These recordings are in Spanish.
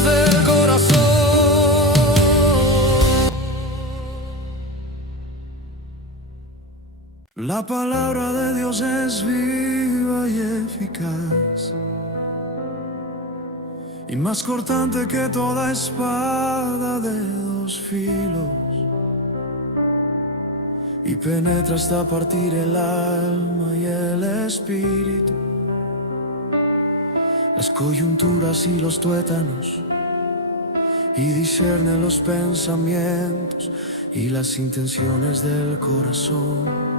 intenciones del corazón. La palabra de Dios es viva y eficaz, y más cortante que toda espada de dos filos, y penetra hasta partir el alma y el espíritu, las coyunturas y los tuétanos, y discierne los pensamientos y las intenciones del corazón.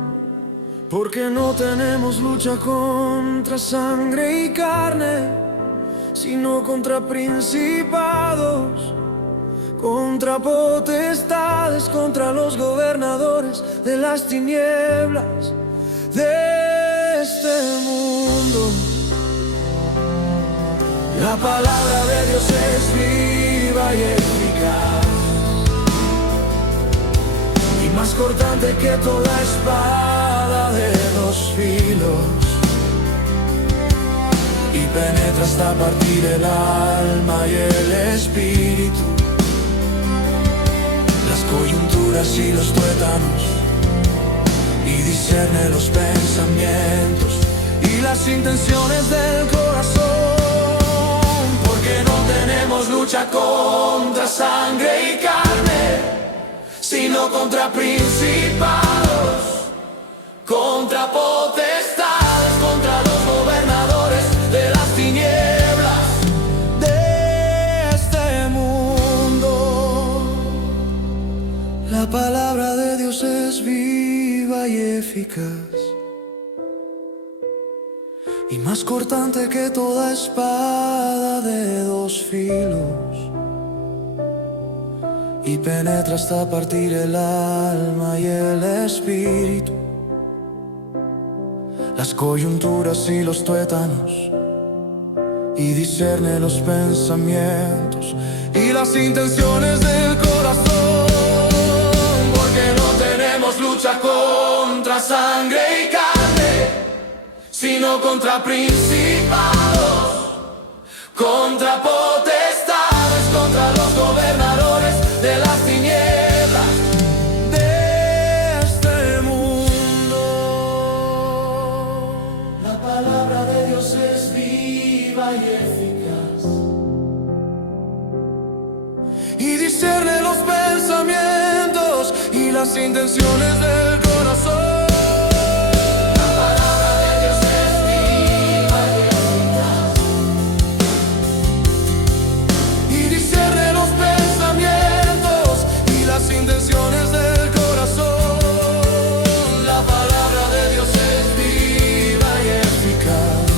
Porque no tenemos lucha contra sangre y carne, sino contra principados, contra potestades, contra los gobernadores de las tinieblas de este mundo. La palabra de Dios es viva y eficaz, y más cortante que toda espada de dos filos, y penetra hasta partir el alma y el espíritu, las coyunturas y los tuétanos, y discierne los pensamientos y las intenciones del corazón. Porque no tenemos lucha contra sangre y carne, sino contra principados, contra potestades, contra los gobernadores de las tinieblas de este mundo. La palabra de Dios es viva y eficaz, y más cortante que toda espada de dos filos, y penetra hasta partir el alma y el espíritu, las coyunturas y los tuétanos, y discierne los pensamientos y las intenciones del corazón. Porque no tenemos lucha contra sangre y carne, sino contra principados, contra potestades, contra los gobernadores de las tinieblas de este mundo. La palabra de Dios es viva y eficaz, y discierne los pensamientos y las intenciones del corazón. Intenciones del corazón. La palabra de Dios es viva y eficaz,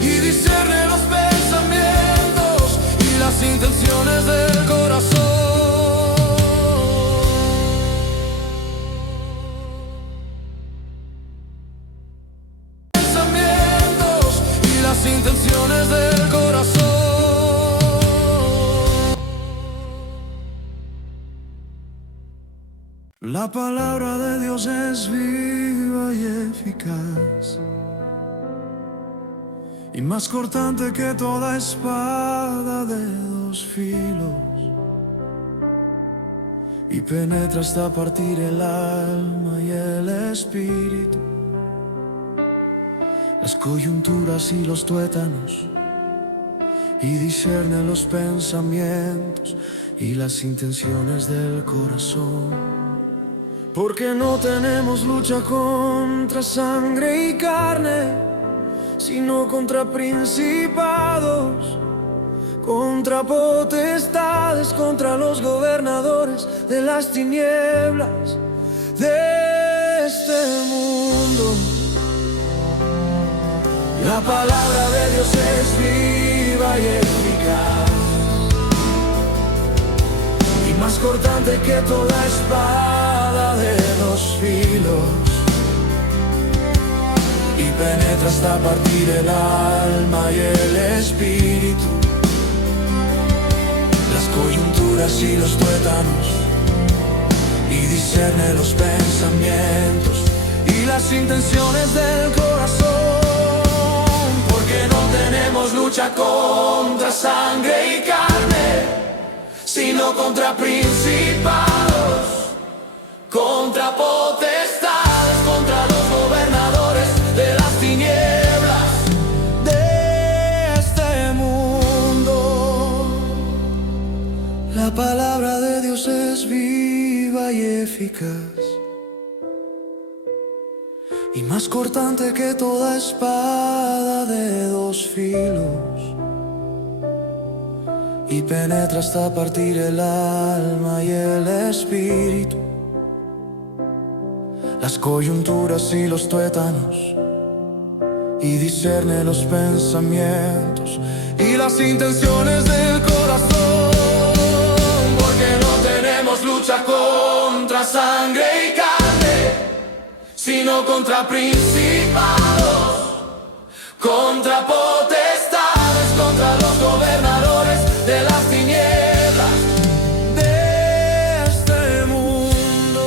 y discierne los pensamientos y las intenciones del corazón. Pensamientos y las intenciones del corazón. La palabra de Dios es viva y eficaz, y más cortante que toda espada de dos filos, y penetra hasta partir el alma y el espíritu, las coyunturas y los tuétanos, y discierne los pensamientos y las intenciones del corazón. Porque no tenemos lucha contra sangre y carne, sino contra principados, contra potestades, contra los gobernadores de las tinieblas de este mundo. La palabra de Dios es viva y eficaz, y más cortante que toda espada de dos filos, y penetra hasta partir el alma y el espíritu, las coyunturas y los tuétanos, y discierne los pensamientos y las intenciones del corazón. Porque no tenemos lucha lucha contra sangre y carne, sino contra principados, contra potestades, contra los gobernadores de las tinieblas de este mundo. La palabra de Dios es viva y eficaz, y más cortante que toda espada de dos filos, y penetra hasta partir el alma y el espíritu, las coyunturas y los tuétanos, y discierne los pensamientos y las intenciones del corazón. Porque no tenemos lucha contra sangre y carne, sino contra principados, contra potestades, contra los gobernadores de las tinieblas de este mundo.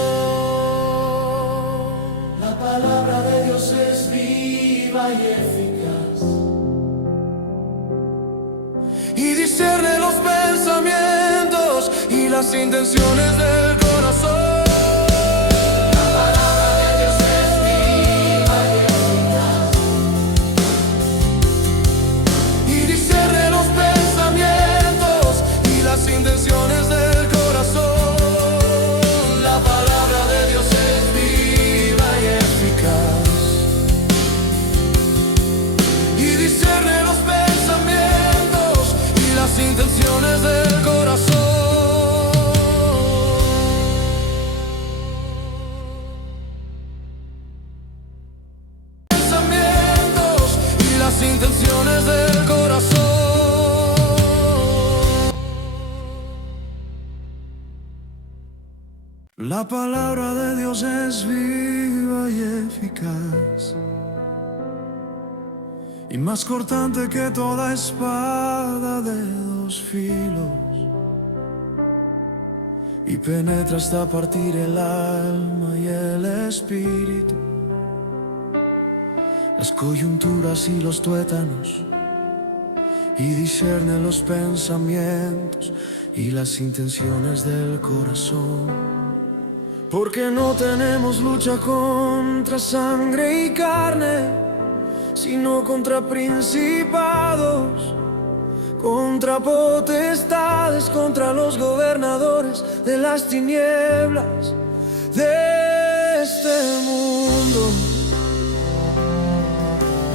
La palabra de Dios es viva y eficaz, y discierne los pensamientos y las intenciones del corazón. Intenciones del corazón. La palabra de Dios es viva y eficaz, y discierne los pensamientos y las intenciones del corazón. Pensamientos y las intenciones del corazón. La palabra de Dios es viva y eficaz, y más cortante que toda espada de dos filos, y penetra hasta partir el alma y el espíritu, las coyunturas y los tuétanos, y discierne los pensamientos y las intenciones del corazón. Porque no tenemos lucha contra sangre y carne, sino contra principados, contra potestades, contra los gobernadores de las tinieblas de este mundo.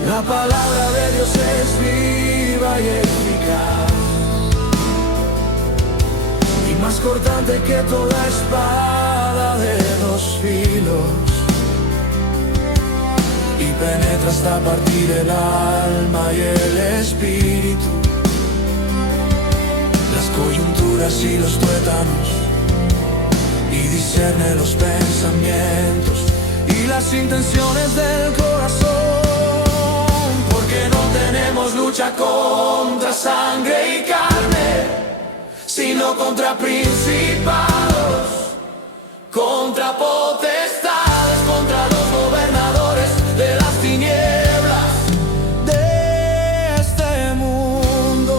La palabra de Dios es viva y eficaz, y más cortante que toda espada de dos filos, y penetra hasta partir el alma y el espíritu, las coyunturas y los tuétanos, y discierne los pensamientos y las intenciones del corazón. Porque no tenemos lucha contra sangre y carne, sino contra principados, contra potestades, contra los gobernadores de las tinieblas de este mundo.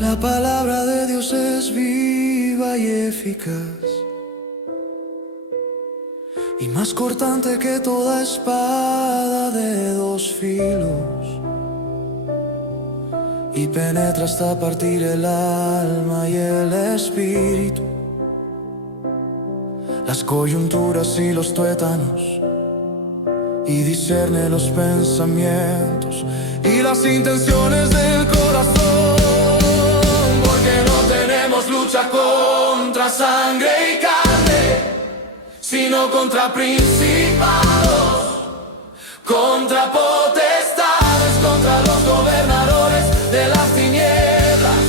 La palabra de Dios es viva y eficaz, y más cortante que toda espada de dos filos, y penetra hasta partir el alma y el espíritu, las coyunturas y los tuétanos, y discierne los pensamientos y las intenciones del corazón. Porque no tenemos lucha contra sangre y carne, sino contra principados, contra potestades, contra los gobernadores de las tinieblas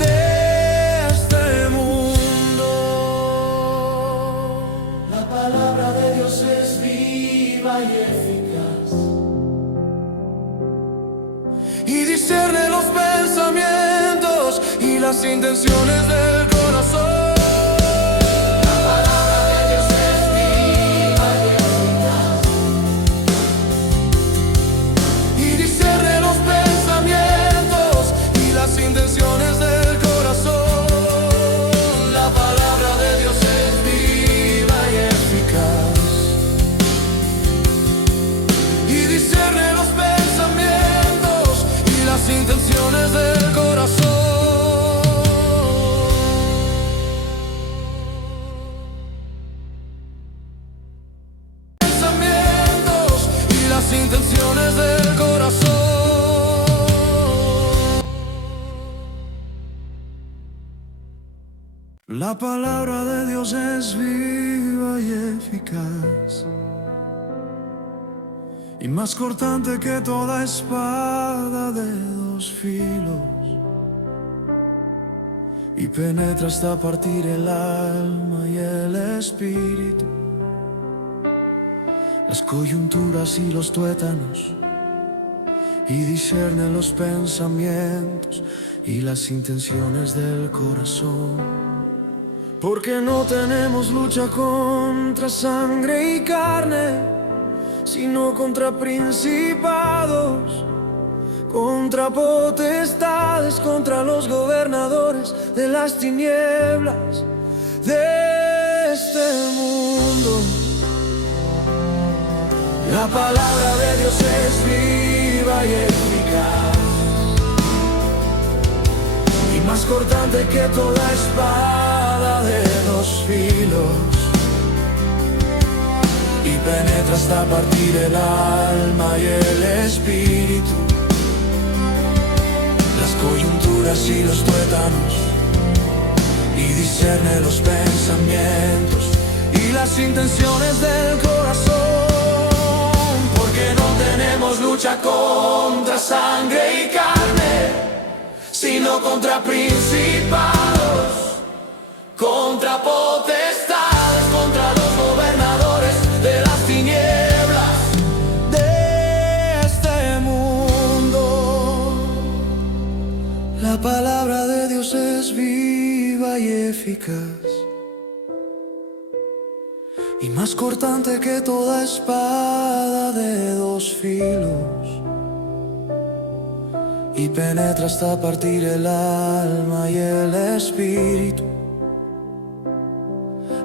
de este mundo. La palabra de Dios es viva y eficaz, y discierne los pensamientos y las intenciones del corazón. Discierne los intenciones del corazón. Pensamientos y las intenciones del corazón. La palabra de Dios es viva y eficaz, y más cortante que toda espada de dos filos, y penetra hasta partir el alma y el espíritu, las coyunturas y los tuétanos, y discierne los pensamientos y las intenciones del corazón. Porque no tenemos lucha contra sangre y carne, sino contra principados, contra potestades, contra los gobernadores de las tinieblas de este mundo. La palabra de Dios es viva y eficaz, y más cortante que toda espada de dos filos, y penetra hasta partir el alma y el espíritu, las coyunturas y los tuétanos, y discierne los pensamientos y las intenciones del corazón. Porque no tenemos lucha contra sangre y carne, sino contra principados, contra potestades, contra los gobernadores de las tinieblas de este mundo. La palabra de Dios es viva y eficaz, y más cortante que toda espada de dos filos, y penetra hasta partir el alma y el espíritu,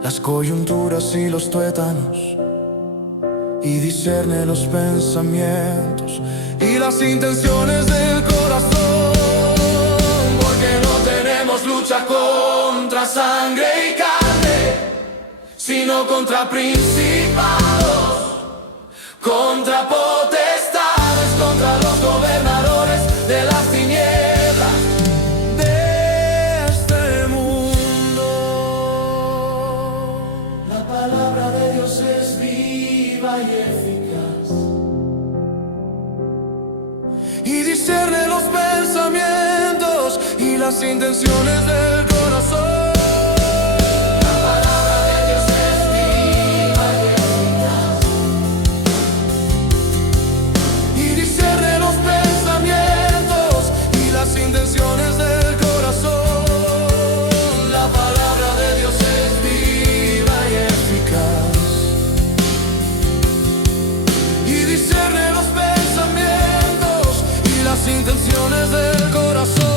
las coyunturas y los tuétanos, y discierne los pensamientos y las intenciones del corazón. Porque no tenemos lucha contra sangre y carne, sino contra principados, contra potestades, contra los gobernadores de las tinieblas de este mundo. La palabra de Dios es viva y eficaz, y discierne los pensamientos y las intenciones del corazón. Intenciones del corazón. La palabra de Dios es viva y eficaz, y discierne los pensamientos y las intenciones del corazón.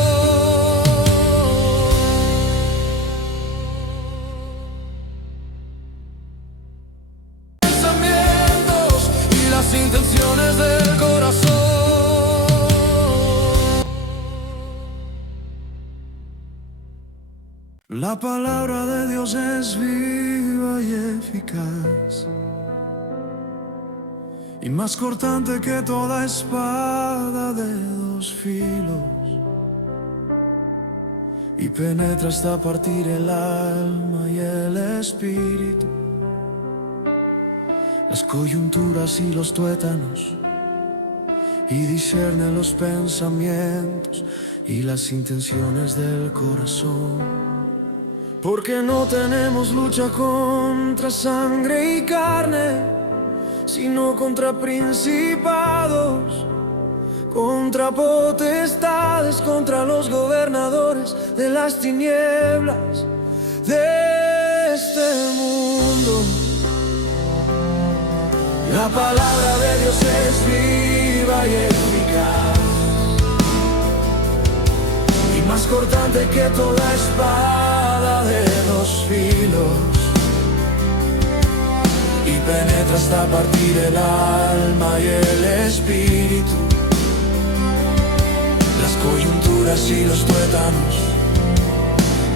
Pensamientos y las intenciones del corazón. La palabra de Dios es viva y eficaz, y más cortante que toda espada de dos filos, y penetra hasta partir el alma y el espíritu, las coyunturas y los tuétanos, y discierne los pensamientos y las intenciones del corazón. Porque no tenemos lucha contra sangre y carne, sino contra principados, contra potestades, contra los gobernadores de las tinieblas de este mundo. La palabra de Dios es viva y eficaz, y más cortante que toda espada de dos filos, y penetra hasta partir el alma y el espíritu, las coyunturas y los tuétanos,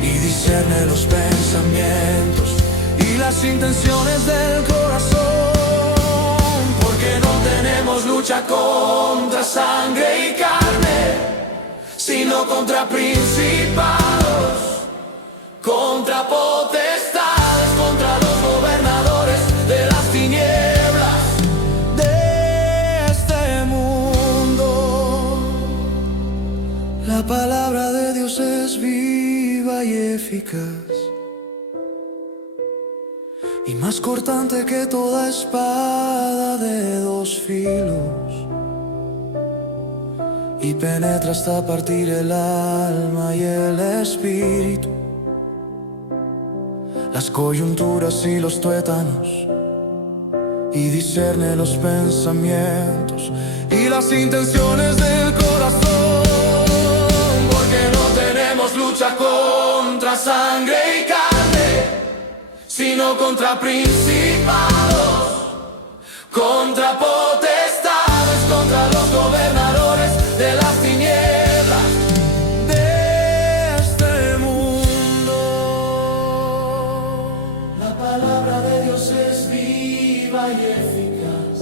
y discierne los pensamientos y las intenciones del corazón. Porque no tenemos lucha contra sangre y carne, sino contra principados, contra potestades, contra los gobernadores de las tinieblas de este mundo. La palabra de Dios es viva y eficaz, y más cortante que toda espada de dos filos, y penetra hasta partir el alma y el espíritu, las coyunturas y los tuétanos, y discierne los pensamientos y las intenciones del corazón. Porque no tenemos lucha contra sangre y carne, sino contra principados, contra potestades, contra los gobernadores de las tinieblas de este mundo. La palabra de Dios es viva y eficaz,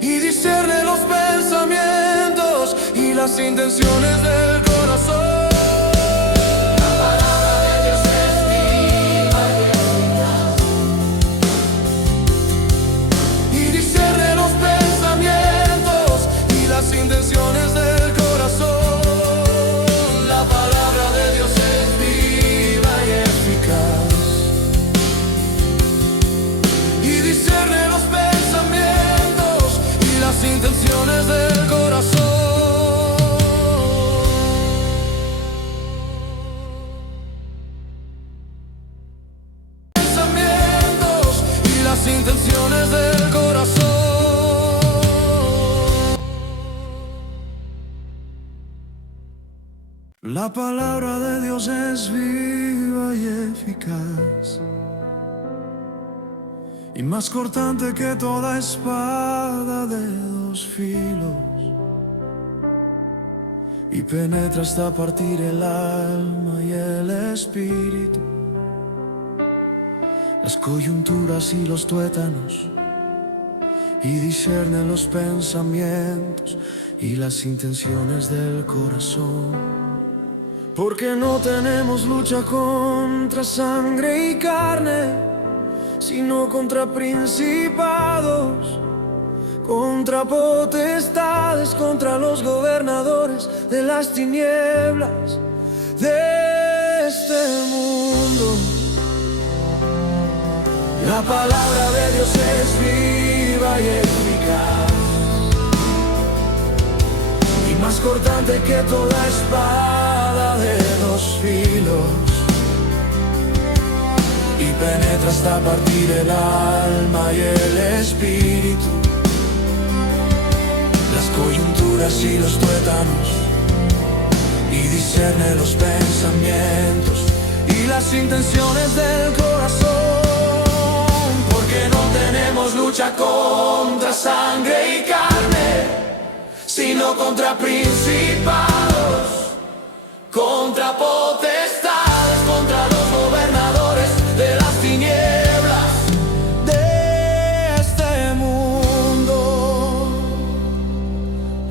y discierne los pensamientos y las intenciones del corazón. La palabra de Dios es viva y eficaz, y discierne los pensamientos y las intenciones del corazón. La palabra de Dios es viva y eficaz, y discierne los pensamientos y las intenciones del corazón. Pensamientos y las intenciones del corazón. La palabra de Dios es viva y eficaz, y más cortante que toda espada de dos filos, y penetra hasta partir el alma y el espíritu, las coyunturas y los tuétanos, y discierne los pensamientos y las intenciones del corazón. Porque no tenemos lucha contra sangre y carne, sino contra principados, contra potestades, contra los gobernadores de las tinieblas de este mundo. La palabra de Dios es viva y eficaz, y más cortante que toda espada de dos filos, y penetra hasta partir el alma y el espíritu, las coyunturas y los tuétanos, y discierne los pensamientos y las intenciones del corazón. Porque no tenemos lucha contra sangre y carne, sino contra principados, contra potestades, contra los gobernadores de las tinieblas de este mundo.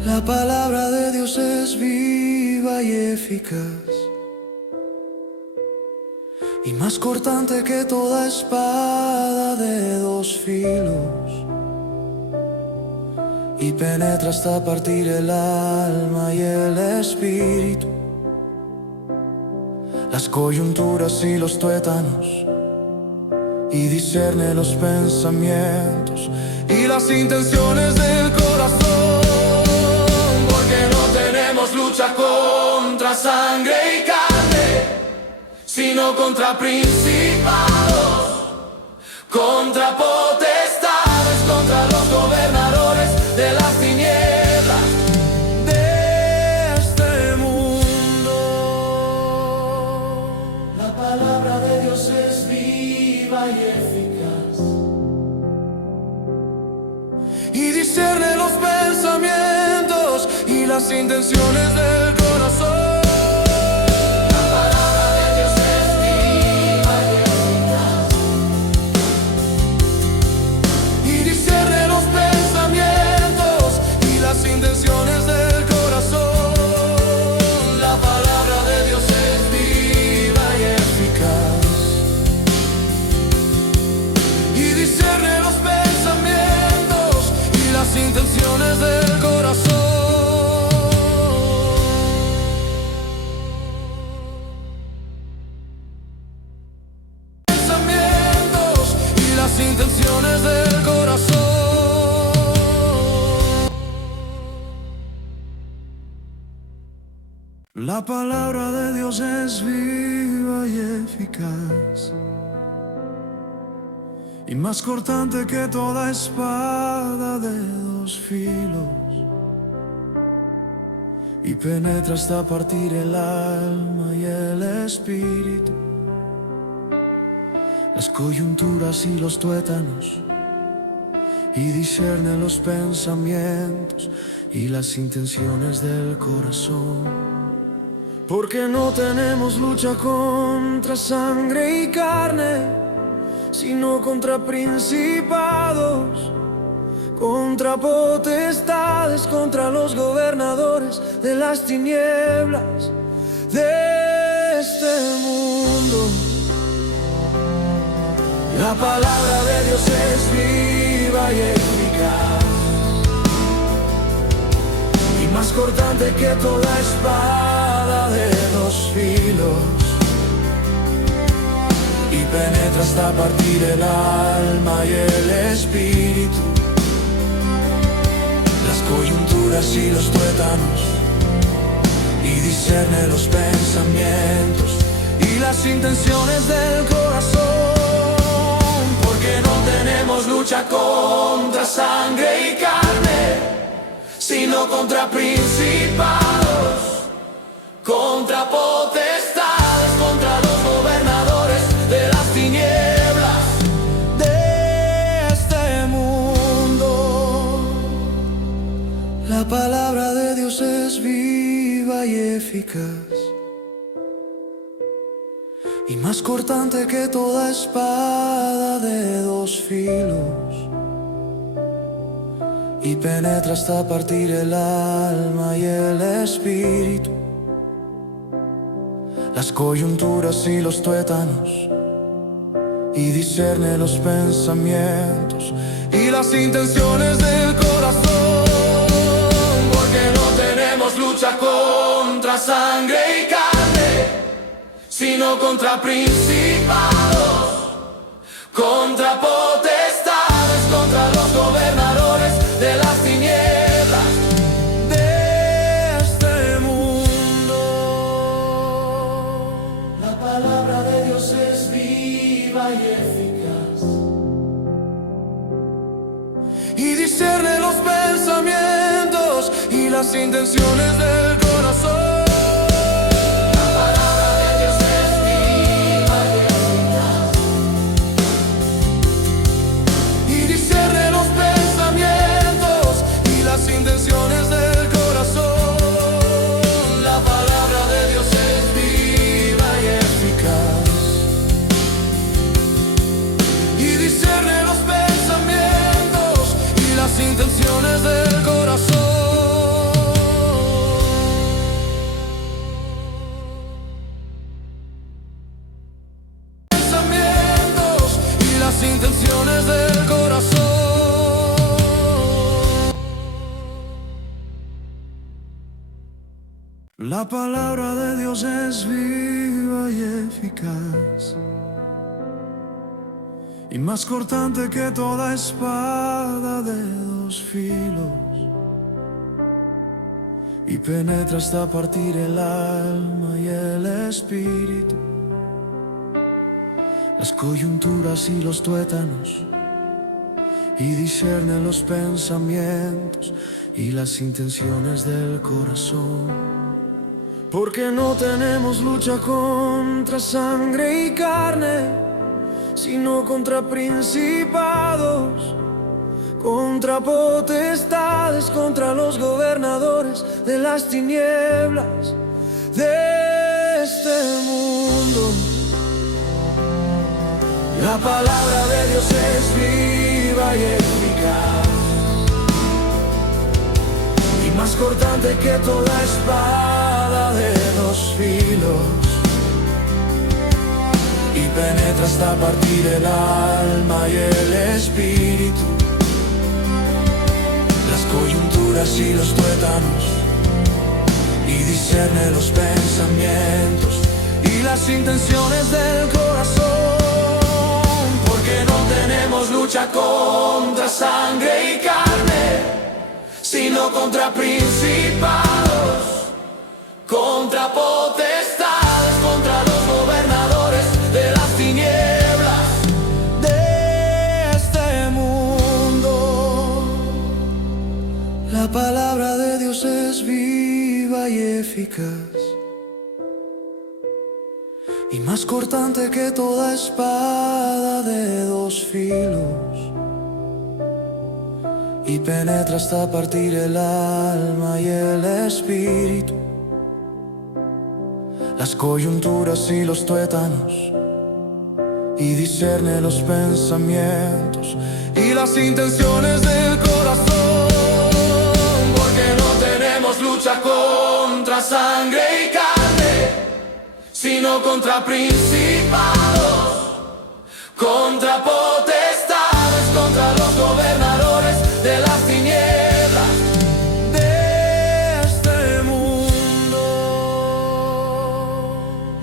La palabra de Dios es viva y eficaz, y más cortante que toda espada de dos filos, y penetra hasta partir el alma y el espíritu, las coyunturas y los tuétanos, y discierne los pensamientos y las intenciones del corazón. Porque no tenemos lucha contra sangre y carne, sino contra principados, contra potestades, contra los gobernadores de las tinieblas de este mundo. La palabra de Dios es viva y eficaz, y discierne los pensamientos y las las intenciones del corazón. La palabra de Dios es viva y eficaz, y discierne los pensamientos y las intenciones del corazón. La palabra de Dios es viva y eficaz, y discierne los pensamientos y las intenciones del corazón. Pensamientos y las intenciones del corazón. La palabra de Dios es viva y eficaz, y más cortante que toda espada de dos filos, y penetra hasta partir el alma y el espíritu, las coyunturas y los tuétanos, y discierne los pensamientos y las intenciones del corazón. Porque no tenemos lucha contra sangre y carne, sino contra principados, contra potestades, contra los gobernadores de las tinieblas de este mundo. La palabra de Dios es viva y eficaz, y más cortante que toda espada de dos filos, y penetra hasta partir el alma y el espíritu, las coyunturas y los tuétanos, y discierne los pensamientos y las intenciones del corazón. Porque no tenemos lucha contra sangre y carne, sino contra principados, contra potestades, contra los gobernadores de las tinieblas de este mundo. La palabra de Dios es viva y eficaz, y más cortante que toda espada de dos filos, y penetra hasta partir el alma y el espíritu, las coyunturas y los tuétanos, y discierne los pensamientos y las intenciones del corazón. Porque no tenemos lucha contra sangre y carne, sino contra principados, contra potestades, contra los gobernadores de las tinieblas de este mundo. La palabra de Dios es viva y eficaz, y discierne los pensamientos y las intenciones del corazón. Intenciones del corazón. La palabra de Dios es viva y eficaz, y discierne los pensamientos y las intenciones del corazón. Pensamientos y las intenciones del corazón. La palabra de Dios es viva y eficaz, y más cortante que toda espada de dos filos, y penetra hasta partir el alma y el espíritu, las coyunturas y los tuétanos, y discierne los pensamientos y las intenciones del corazón. Porque no tenemos lucha contra sangre y carne, sino contra principados, contra potestades, contra los gobernadores de las tinieblas de este mundo. La palabra de Dios es viva y eficaz, y más cortante que toda espada de dos filos, y penetra hasta partir el alma y el espíritu, las coyunturas y los tuétanos, y discierne los pensamientos y las intenciones del corazón. Porque no tenemos lucha contra sangre y carne, sino contra principados, contra potestades, contra los gobernadores de las tinieblas de este mundo. La palabra de Dios es viva y eficaz, y más cortante que toda espada de dos filos, y penetra hasta partir el alma y el espíritu, las coyunturas y los tuétanos, y discierne los pensamientos y las intenciones del corazón. Porque no tenemos lucha contra sangre y carne, sino contra principados, contra potestades, contra los gobernadores de las tinieblas de este mundo.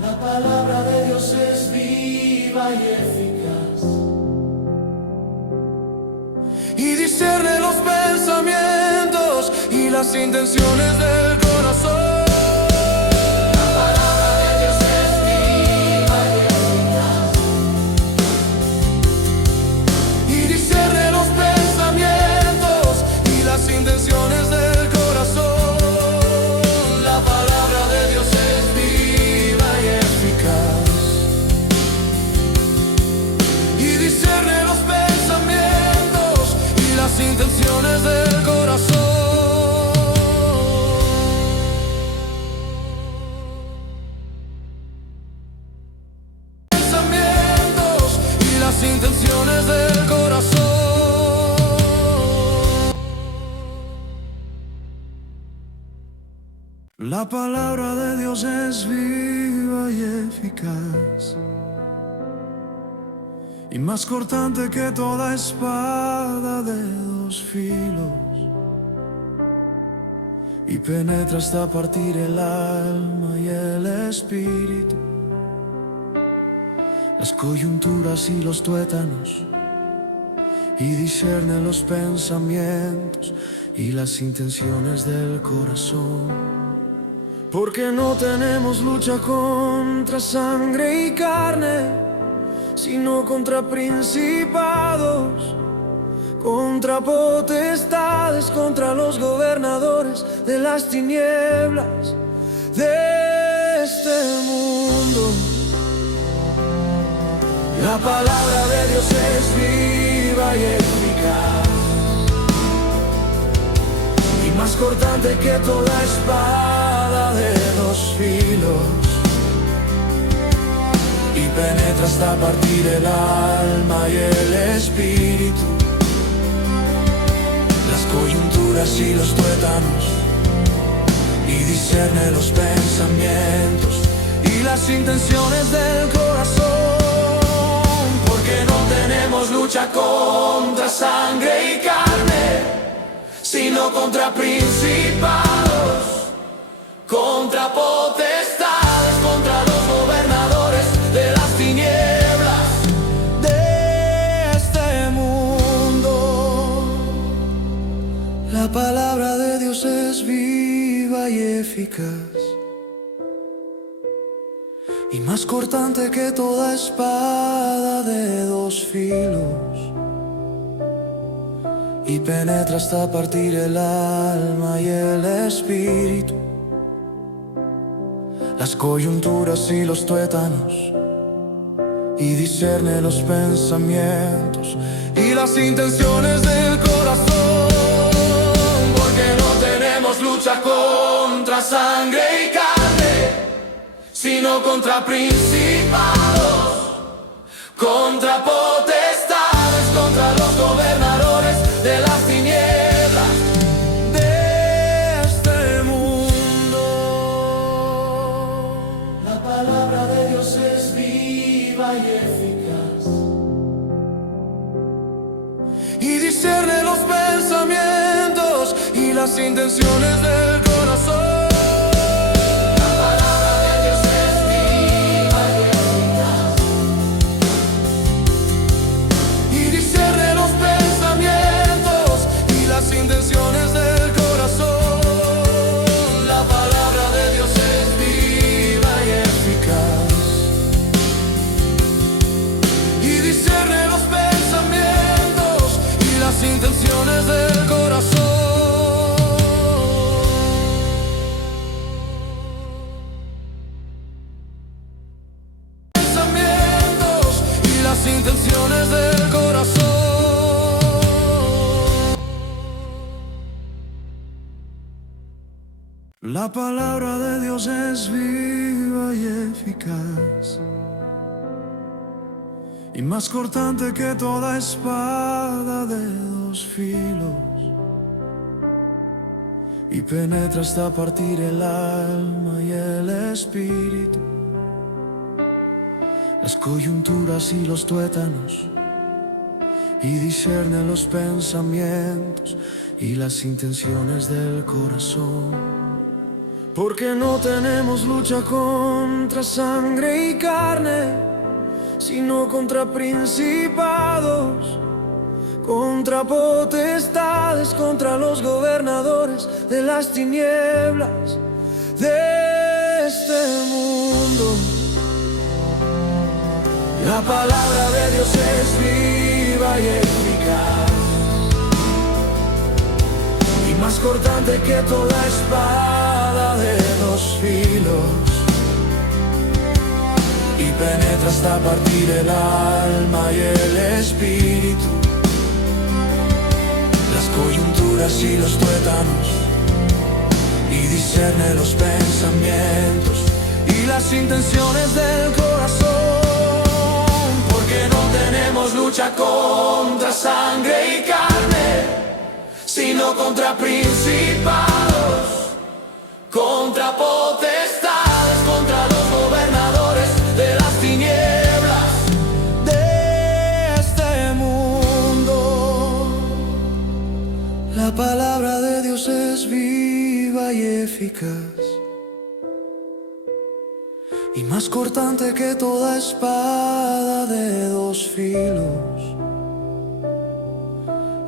La palabra de Dios es viva y eficaz, y discierne los pensamientos y las intenciones del corazón. Intenciones del corazón. La palabra de Dios es viva y eficaz, y discierne los pensamientos y las intenciones del corazón. Pensamientos y las intenciones del corazón. La palabra de Dios es viva y eficaz, y más cortante que toda espada de dos filos, y penetra hasta partir el alma y el espíritu, las coyunturas y los tuétanos, y discierne los pensamientos y las intenciones del corazón. Porque no tenemos lucha contra sangre y carne, sino contra principados, contra potestades, contra los gobernadores de las tinieblas de este mundo. La palabra de Dios es viva y eficaz, y más cortante que toda espada de dos filos, y penetra hasta partir el alma y el espíritu, las coyunturas y los tuétanos, y discierne los pensamientos y las intenciones del corazón. Porque no tenemos lucha contra sangre y carne, sino contra principados, contra potestades, contra los gobernadores de las tinieblas de este mundo. La palabra de Dios es viva y eficaz, y más cortante que toda espada de dos filos, y penetra hasta partir el alma y el espíritu, las coyunturas y los tuétanos, y discierne los pensamientos y las intenciones del corazón. Porque no tenemos lucha contra sangre y carne, sino contra principados, contra potestades, contra los gobernadores de las tinieblas de este mundo. La palabra de Dios es viva y eficaz, y discierne los pensamientos y las intenciones del corazón. Intenciones del corazón. La palabra de Dios es viva y eficaz, y discierne los pensamientos y las intenciones del corazón. Pensamientos y las intenciones del corazón. La palabra de Dios es viva y eficaz, y más cortante que toda espada de dos filos, y penetra hasta partir el alma y el espíritu, las coyunturas y los tuétanos, y discierne los pensamientos y las intenciones del corazón. Porque no tenemos lucha contra sangre y carne, sino contra principados, contra potestades, contra los gobernadores de las tinieblas de este mundo. La palabra de Dios es viva y eficaz, y más cortante que toda espada de dos filos, y penetra hasta partir el alma y el espíritu, las coyunturas y los tuétanos, y discierne los pensamientos y las intenciones del corazón. Porque no tenemos lucha contra sangre y carne, sino contra principados, contra potestades, contra los gobernadores de las tinieblas de este mundo. La palabra de Dios es viva y eficaz, y más cortante que toda espada de dos filos,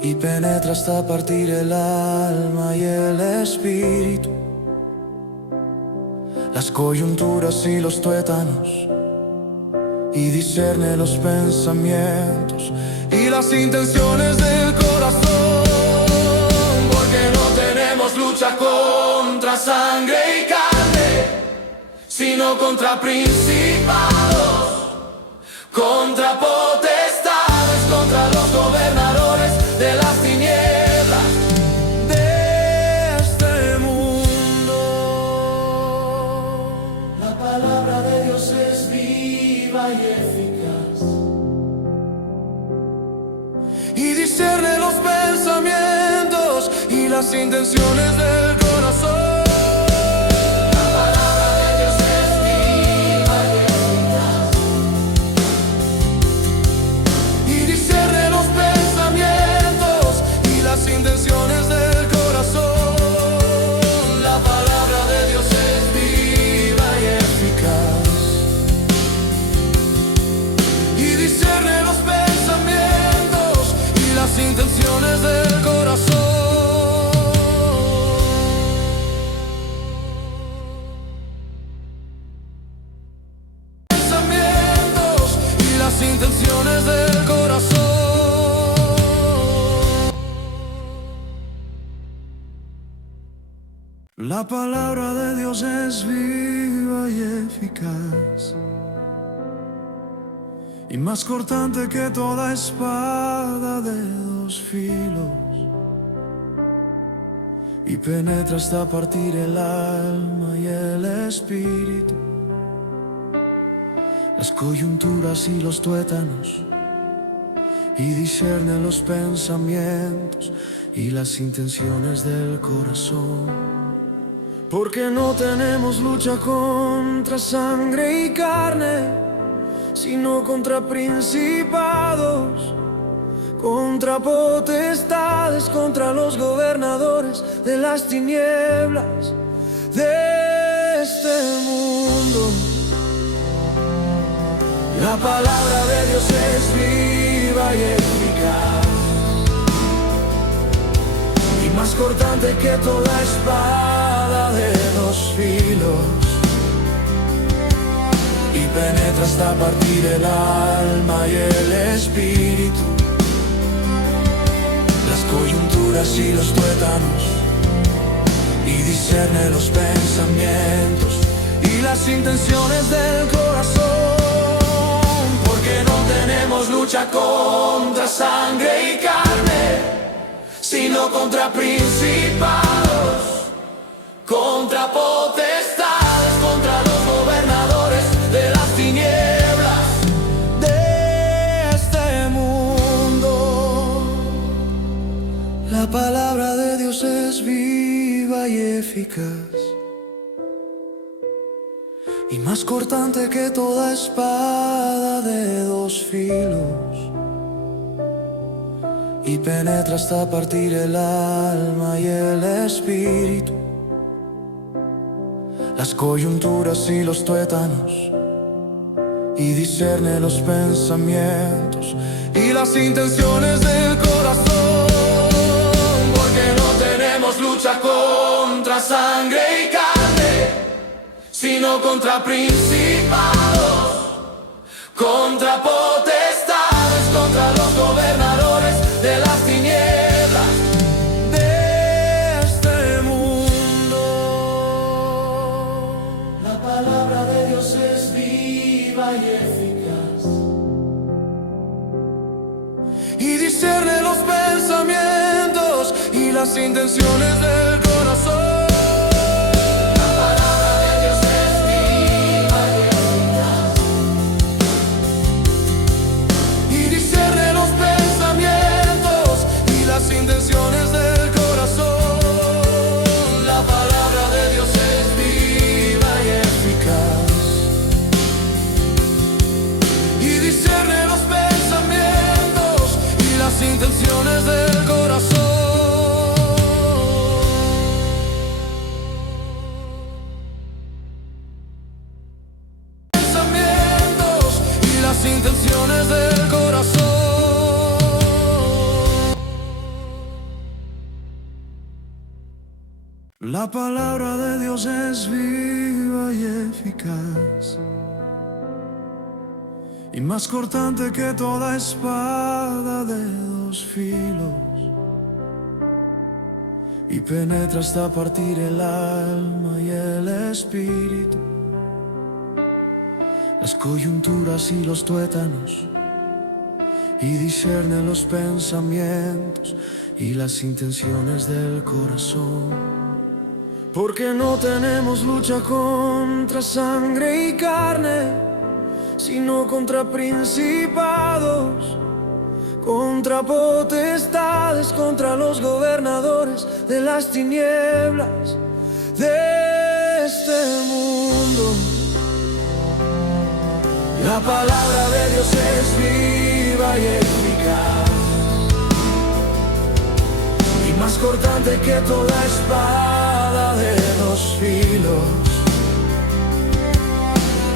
y penetra hasta partir el alma y el espíritu, las coyunturas y los tuétanos, y discierne los pensamientos y las intenciones del corazón. Porque no tenemos lucha contra sangre y carne, sino contra principados, contra potestades, contra los gobernadores de las tinieblas de este mundo. La palabra de Dios es viva y eficaz, y discierne los pensamientos y las intenciones del corazón. Intenciones del corazón. La palabra de Dios es viva y eficaz, y discierne los pensamientos y las intenciones del corazón. Pensamientos y las intenciones del corazón. La palabra de Dios es viva y eficaz, y más cortante que toda espada de dos filos, y penetra hasta partir el alma y el espíritu, las coyunturas y los tuétanos, y discierne los pensamientos y las intenciones del corazón. Porque no tenemos lucha contra sangre y carne, sino contra principados, contra potestades, contra los gobernadores de las tinieblas de este mundo. La palabra de Dios es viva y eficaz, y más cortante que toda espada de dos filos, y penetra hasta partir el alma y el espíritu, las coyunturas y los tuétanos, y discierne los pensamientos y las intenciones del corazón. Porque no tenemos lucha contra sangre y carne, sino contra principados, contra potestades, contra los gobernadores de las tinieblas de este mundo. La palabra de Dios es viva y eficaz, y más cortante que toda espada de dos filos, y penetra hasta partir el alma y el espíritu, las coyunturas y los tuétanos, y discierne los pensamientos y las intenciones del corazón. Porque no tenemos lucha contra sangre y carne, sino contra principados, contra potestades, contra los gobernadores de las tinieblas de este mundo. La palabra de Dios es viva y eficaz, y discierne los pensamientos y las intenciones del corazón. Las intenciones del corazón. La palabra de Dios es viva y eficaz, y discierne los pensamientos y las intenciones del corazón. Pensamientos y las intenciones del corazón. La palabra de Dios es viva y eficaz, y más cortante que toda espada de dos filos, y penetra hasta partir el alma y el espíritu, las coyunturas y los tuétanos, y discierne los pensamientos y las intenciones del corazón. Porque no tenemos lucha contra sangre y carne, sino contra principados, contra potestades, contra los gobernadores de las tinieblas de este mundo. La palabra de Dios es viva y eficaz, y más cortante que toda espada de dos filos,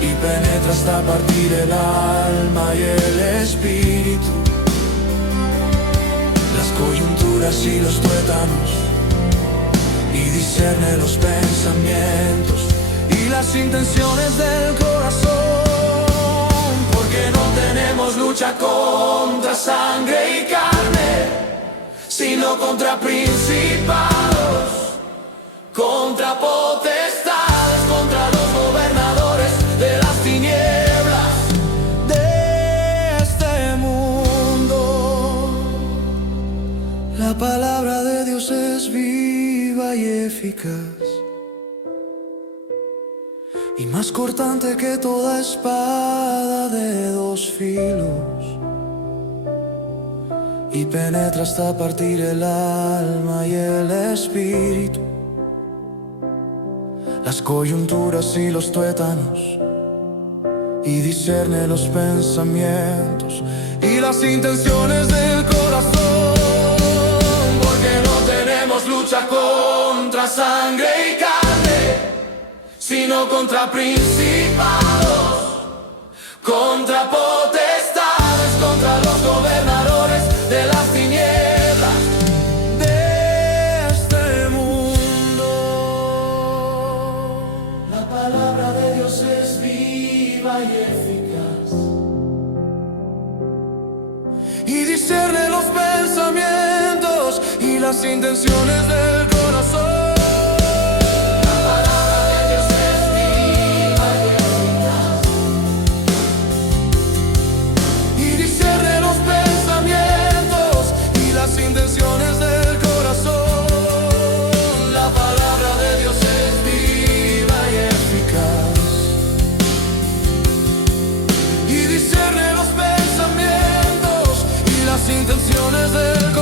y penetra hasta partir el alma y el espíritu, las coyunturas y los tuétanos, y discierne los pensamientos y las intenciones del corazón. Porque no tenemos lucha contra sangre y carne, sino contra principados, contra potestades, contra los gobernadores de las tinieblas de palabra de Dios es viva y eficaz, y más cortante que toda espada de dos filos, y penetra hasta partir el alma y el espíritu, las coyunturas y los tuétanos, y discierne los pensamientos y las intenciones del corazón. Porque no tenemos lucha contra sangre y carne, sino contra principados, contra potestades, contra los gobernadores de las tinieblas de este mundo. La palabra de Dios es viva y eficaz, y discierne los pensamientos y las intenciones del corazón. Intenciones del corazón. La palabra de Dios es viva y eficaz, y discierne los pensamientos y las intenciones del corazón.